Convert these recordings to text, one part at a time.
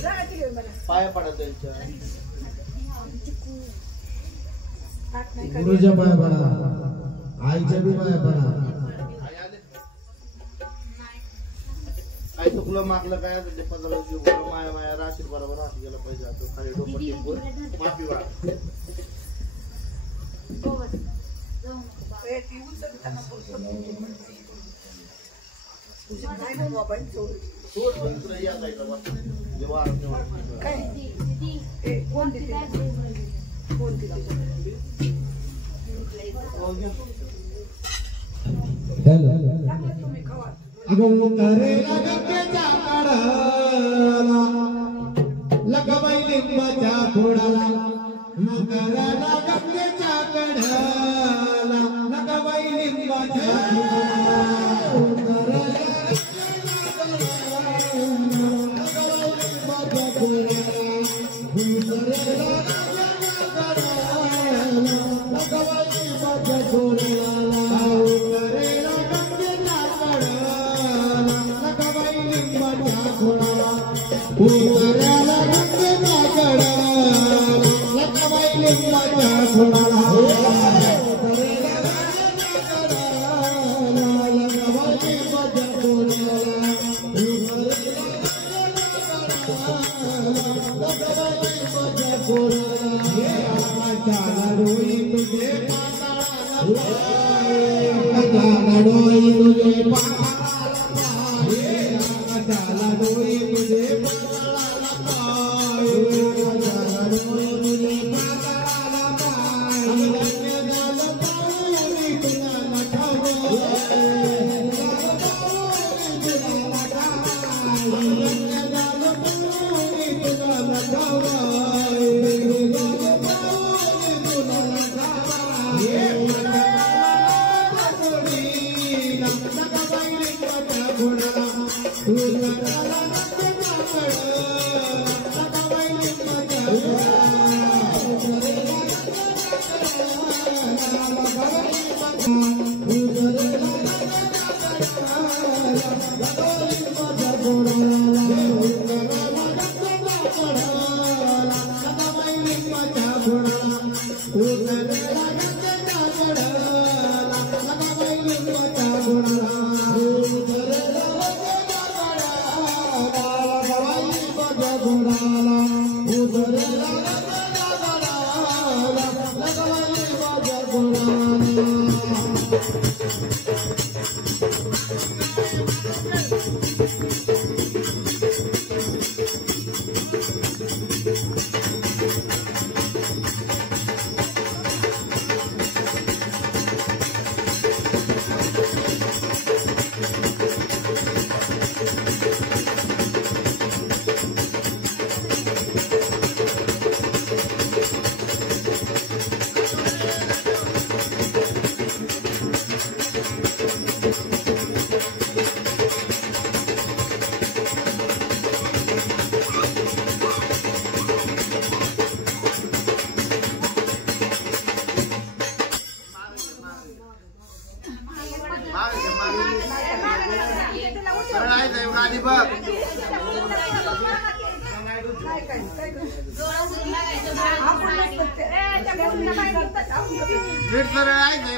पाया पडा त्यांच्या गुरुच्या पाया पडा आईच्या बी पाया पडा आई तुला मागलं काय ते 15 माया माया राशीद बरोबर राशी गेला पाहिजे आता खाली डोकं टिपून माफी वाढ करेला गंगेच्या कडाला लगबाई लिंबाच्या खोडाला करेला गंगेच्या कडाला लगबाई लिंबाच्या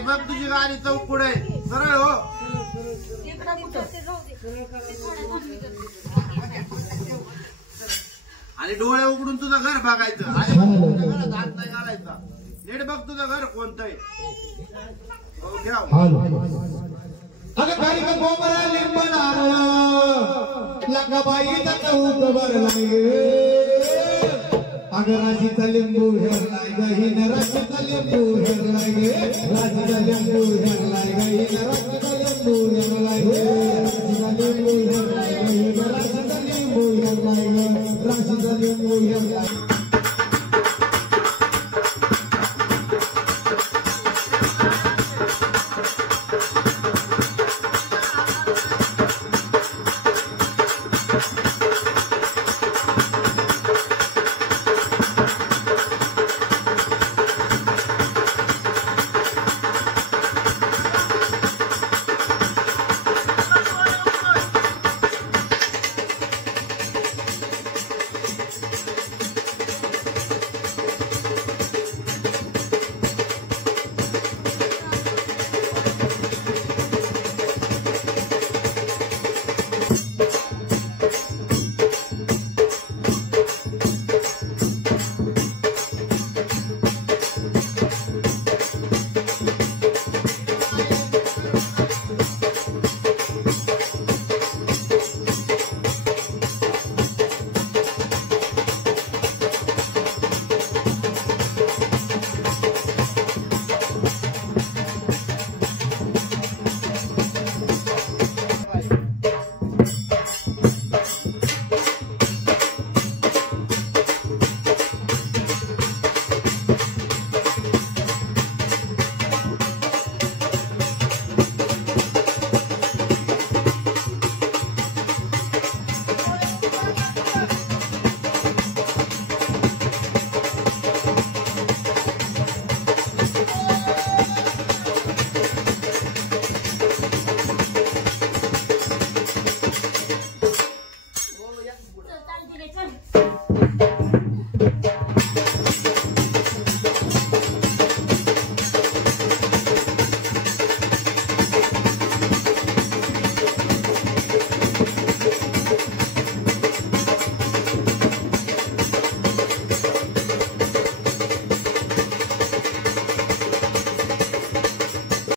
बघ तुझी गाडी चौक पुढे सरळ हो आणि डोळे उघडून तुझं घर बघायचं आणि घरात हात नाही घालायचा नीट बघ तुझं घर कोणतं आहे अगं काही का गोबरा लिंबना लगाबाईचा चौक भरलाय अगं राशीचा लिंबू हेरलाय गहीन राशीचा लिंबू हेरलाय गे राशीचा लिंबू हेरलाय गहीन राशीचा लिंबू हेरलाय गे राशीचा लिंबू हेरलाय गहीन राशीचा लिंबू हेरलाय गे राशीचा लिंबू हेरलाय